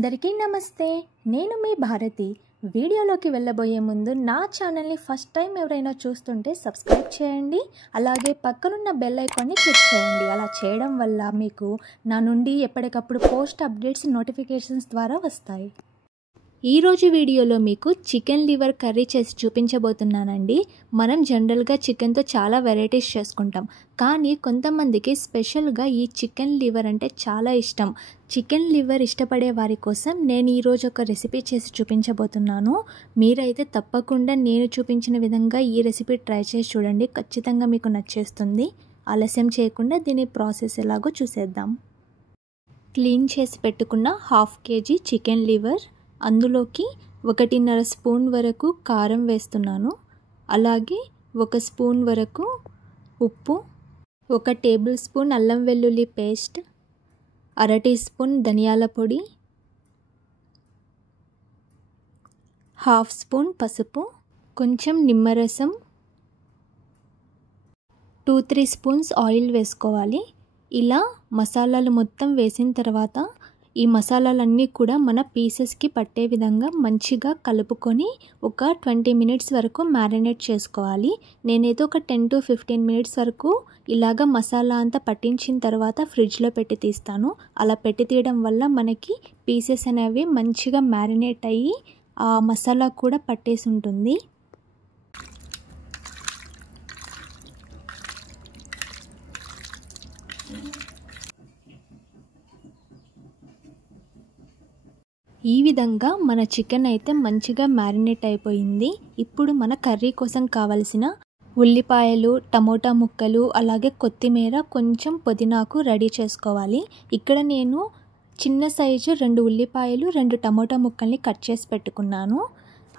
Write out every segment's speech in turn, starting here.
అందరికీ నమస్తే. నేను మీ భారతి. వీడియోలోకి వెళ్ళబోయే ముందు నా ఛానల్ని ఫస్ట్ టైం ఎవరైనా చూస్తుంటే సబ్స్క్రైబ్ చేయండి. అలాగే పక్కనున్న బెల్ ఐకాన్ని క్లిక్ చేయండి. అలా చేయడం వల్ల మీకు నా నుండి ఎప్పటికప్పుడు పోస్ట్ అప్డేట్స్ నోటిఫికేషన్స్ ద్వారా వస్తాయి. ఈరోజు వీడియోలో మీకు చికెన్ లివర్ కర్రీ చేసి చూపించబోతున్నానండి. మనం జనరల్గా చికెన్తో చాలా వెరైటీస్ చేసుకుంటాం, కానీ కొంతమందికి స్పెషల్గా ఈ చికెన్ లివర్ అంటే చాలా ఇష్టం. చికెన్ లివర్ ఇష్టపడే వారి కోసం నేను ఈరోజు ఒక రెసిపీ చేసి చూపించబోతున్నాను. మీరైతే తప్పకుండా నేను చూపించిన విధంగా ఈ రెసిపీ ట్రై చేసి చూడండి, ఖచ్చితంగా మీకు నచ్చేస్తుంది. ఆలస్యం చేయకుండా దీని ప్రాసెస్ ఎలాగో చూసేద్దాం. క్లీన్ చేసి పెట్టుకున్న 1/2 kg చికెన్ లివర్, అందులోకి 1.5 స్పూన్ వరకు కారం వేస్తున్నాను. అలాగే 1 స్పూన్ వరకు ఉప్పు, 1 టేబుల్ స్పూన్ అల్లం వెల్లుల్లి పేస్ట్, 1/2 టీ స్పూన్ ధనియాల పొడి, 1/2 స్పూన్ పసుపు, కొంచెం నిమ్మరసం, 2-3 స్పూన్స్ ఆయిల్ వేసుకోవాలి. ఇలా మసాలాలు మొత్తం వేసిన తర్వాత ఈ మసాలాలన్నీ కూడా మన పీసెస్కి పట్టే విధంగా మంచిగా కలుపుకొని ఒక 20 మినిట్స్ వరకు మ్యారినేట్ చేసుకోవాలి. నేనైతే ఒక 10 to 15 మినిట్స్ వరకు ఇలాగ మసాలా అంతా పట్టించిన తర్వాత ఫ్రిడ్జ్లో పెట్టి తీస్తాను. అలా పెట్టి తీయడం వల్ల మనకి పీసెస్ అనేవి మంచిగా మ్యారినేట్ అయ్యి ఆ మసాలా కూడా పట్టేసి ఉంటుంది. ఈ విధంగా మన చికెన్ అయితే మంచిగా మ్యారినేట్ అయిపోయింది. ఇప్పుడు మన కర్రీ కోసం కావలసిన ఉల్లిపాయలు, టమోటా ముక్కలు, అలాగే కొత్తిమీర, కొంచెం పుదీనాకు రెడీ చేసుకోవాలి. ఇక్కడ నేను చిన్న సైజు 2 ఉల్లిపాయలు, 2 టమోటా ముక్కల్ని కట్ చేసి పెట్టుకున్నాను.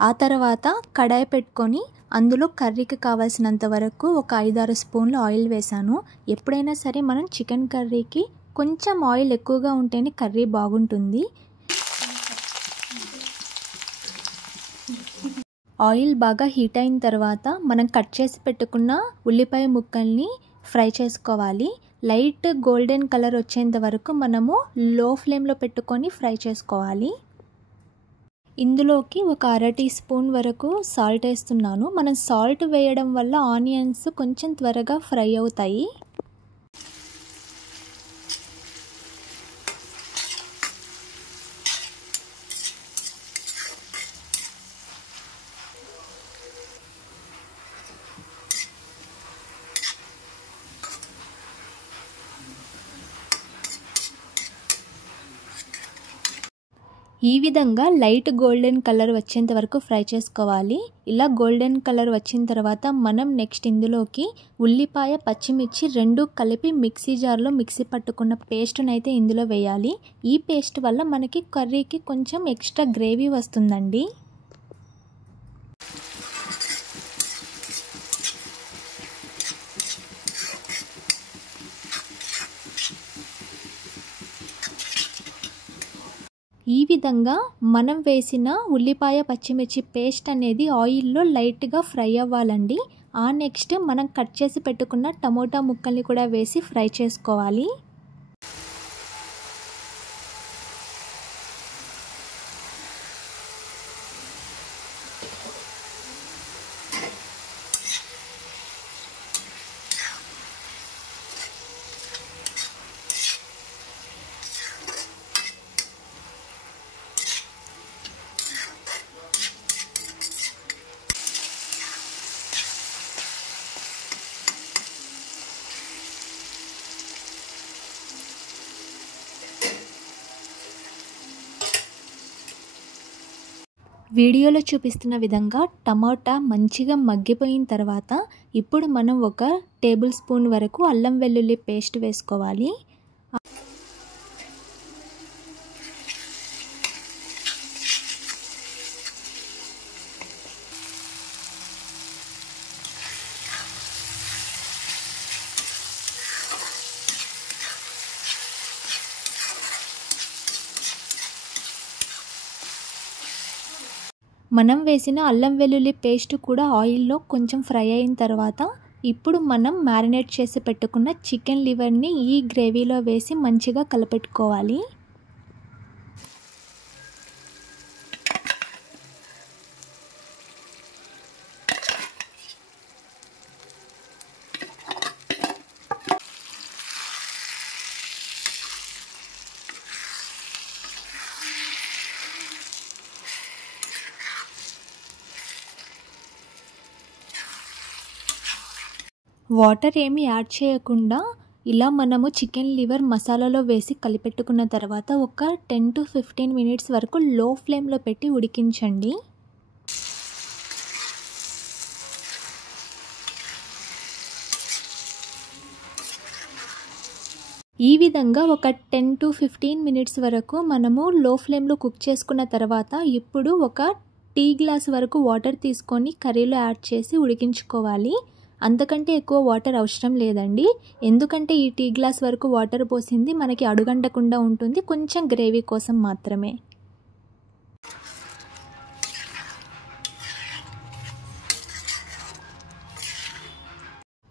ఆ తర్వాత కడాయి పెట్టుకొని అందులో కర్రీకి కావాల్సినంత వరకు ఒక 5-6 స్పూన్ల ఆయిల్ వేసాను. ఎప్పుడైనా సరే మనం చికెన్ కర్రీకి కొంచెం ఆయిల్ ఎక్కువగా ఉంటేనే కర్రీ బాగుంటుంది. ఆయిల్ బాగా హీట్ అయిన తర్వాత మనం కట్ చేసి పెట్టుకున్న ఉల్లిపాయ ముక్కల్ని ఫ్రై చేసుకోవాలి. లైట్ గోల్డెన్ కలర్ వచ్చేంత వరకు మనము లో ఫ్లేమ్లో పెట్టుకొని ఫ్రై చేసుకోవాలి. ఇందులోకి ఒక 1/2 టీ స్పూన్ వరకు సాల్ట్ వేస్తున్నాను. మనం సాల్ట్ వేయడం వల్ల ఆనియన్స్ కొంచెం త్వరగా ఫ్రై అవుతాయి. ఈ విధంగా లైట్ గోల్డెన్ కలర్ వచ్చేంత వరకు ఫ్రై చేసుకోవాలి. ఇలా గోల్డెన్ కలర్ వచ్చిన తర్వాత మనం నెక్స్ట్ ఇందులోకి ఉల్లిపాయ, పచ్చిమిర్చి 2 కలిపి మిక్సీ జార్లో మిక్సీ పట్టుకున్న పేస్ట్ని అయితే ఇందులో వేయాలి. ఈ పేస్ట్ వల్ల మనకి కర్రీకి కొంచెం ఎక్స్ట్రా గ్రేవీ వస్తుందండి. ఈ విధంగా మనం వేసిన ఉల్లిపాయ, పచ్చిమిర్చి పేస్ట్ అనేది ఆయిల్లో లైట్గా ఫ్రై అవ్వాలండి. ఆ నెక్స్ట్ మనం కట్ చేసి పెట్టుకున్న టమోటా ముక్కల్ని కూడా వేసి ఫ్రై చేసుకోవాలి. వీడియోలో చూపిస్తున్న విధంగా టమాటా మంచిగా మగ్గిపోయిన తర్వాత ఇప్పుడు మనం 1 టేబుల్ స్పూన్ వరకు అల్లం వెల్లుల్లి పేస్ట్ వేసుకోవాలి. మనం వేసిన అల్లం వెల్లుల్లి పేస్ట్ కూడా ఆయిల్లో కొంచెం ఫ్రై అయిన తర్వాత ఇప్పుడు మనం మ్యారినేట్ చేసి పెట్టుకున్న చికెన్ లివర్ని ఈ గ్రేవీలో వేసి మంచిగా కలపెట్టుకోవాలి. వాటర్ ఏమీ యాడ్ చేయకుండా ఇలా మనము చికెన్ లివర్ మసాలాలో వేసి కలిపెట్టుకున్న తర్వాత ఒక 10 to 15 మినిట్స్ వరకు లో ఫ్లేమ్లో పెట్టి ఉడికించండి. ఈ విధంగా ఒక 10 to 15 మినిట్స్ వరకు మనము లో ఫ్లేమ్లో కుక్ చేసుకున్న తర్వాత ఇప్పుడు ఒక టీ గ్లాస్ వరకు వాటర్ తీసుకొని కర్రీలో యాడ్ చేసి ఉడికించుకోవాలి. అంతకంటే ఎక్కువ వాటర్ అవసరం లేదండి, ఎందుకంటే ఈ టీ గ్లాస్ వరకు వాటర్ పోసింది మనకి అడుగంటకుండా ఉంటుంది, కొంచెం గ్రేవీ కోసం మాత్రమే.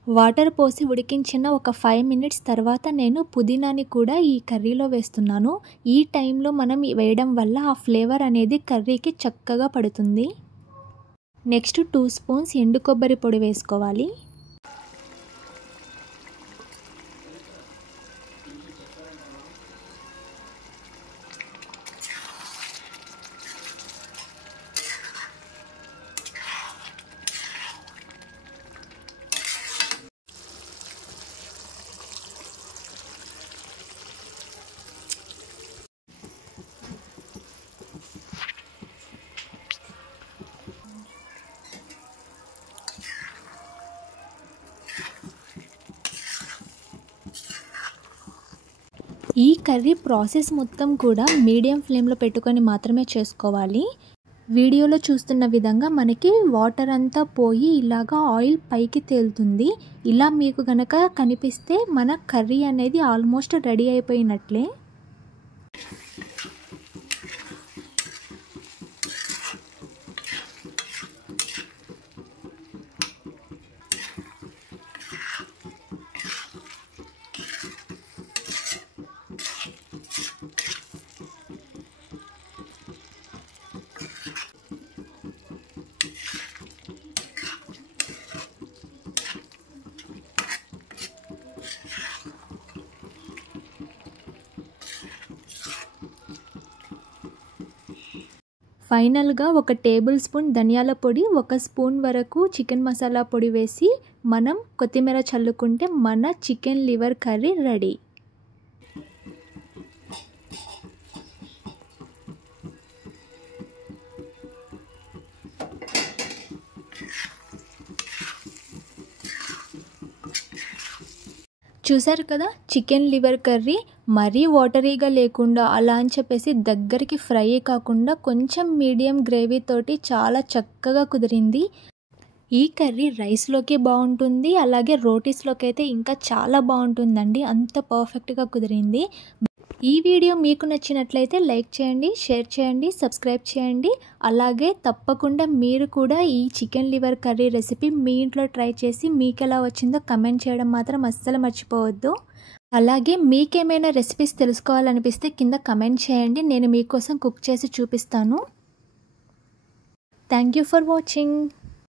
వాటర్ పోసి ఉడికించిన ఒక 5 మినిట్స్ తర్వాత నేను పుదీనాని కూడా ఈ కర్రీలో వేస్తున్నాను. ఈ టైంలో మనం వేయడం వల్ల ఆ ఫ్లేవర్ అనేది కర్రీకి చక్కగా పడుతుంది. నెక్స్ట్ 2 స్పూన్స్ ఎండు కొబ్బరి పొడి వేసుకోవాలి. ఈ కర్రీ ప్రాసెస్ మొత్తం కూడా మీడియం ఫ్లేమ్లో పెట్టుకొని మాత్రమే చేసుకోవాలి. వీడియోలో చూస్తున్న విధంగా మనకి వాటర్ అంతా పోయి ఇలాగా ఆయిల్ పైకి తేలుతుంది. ఇలా మీకు గనక కనిపిస్తే మన కర్రీ అనేది ఆల్మోస్ట్ రెడీ అయిపోయినట్లే. ఫైనల్గా ఒక టేబుల్ స్పూన్ ధనియాల పొడి, 1 స్పూన్ వరకు చికెన్ మసాలా పొడి వేసి మనం కొత్తిమీర చల్లుకుంటే మన చికెన్ లివర్ కర్రీ రెడీ. చూసారు కదా చికెన్ లివర్ కర్రీ మరీ వాటరీగా లేకుండా అలా అని చెప్పేసి దగ్గరికి ఫ్రై కాకుండా కొంచెం మీడియం గ్రేవీ తోటి చాలా చక్కగా కుదిరింది. ఈ కర్రీ రైస్లోకి బాగుంటుంది, అలాగే రోటీస్లోకి అయితే ఇంకా చాలా బాగుంటుందండి, అంత పర్ఫెక్ట్గా కుదిరింది. ఈ వీడియో మీకు నచ్చినట్లయితే లైక్ చేయండి, షేర్ చేయండి, సబ్స్క్రైబ్ చేయండి. అలాగే తప్పకుండా మీరు కూడా ఈ చికెన్ లివర్ కర్రీ రెసిపీ మీ ఇంట్లో ట్రై చేసి మీకు ఎలా వచ్చిందో కమెంట్ చేయడం మాత్రం అస్సలు మర్చిపోవద్దు. అలాగే మీకేమైనా రెసిపీస్ తెలుసుకోవాలనిపిస్తే కింద కమెంట్ చేయండి, నేను మీకోసం కుక్ చేసి చూపిస్తాను. Thank you for watching.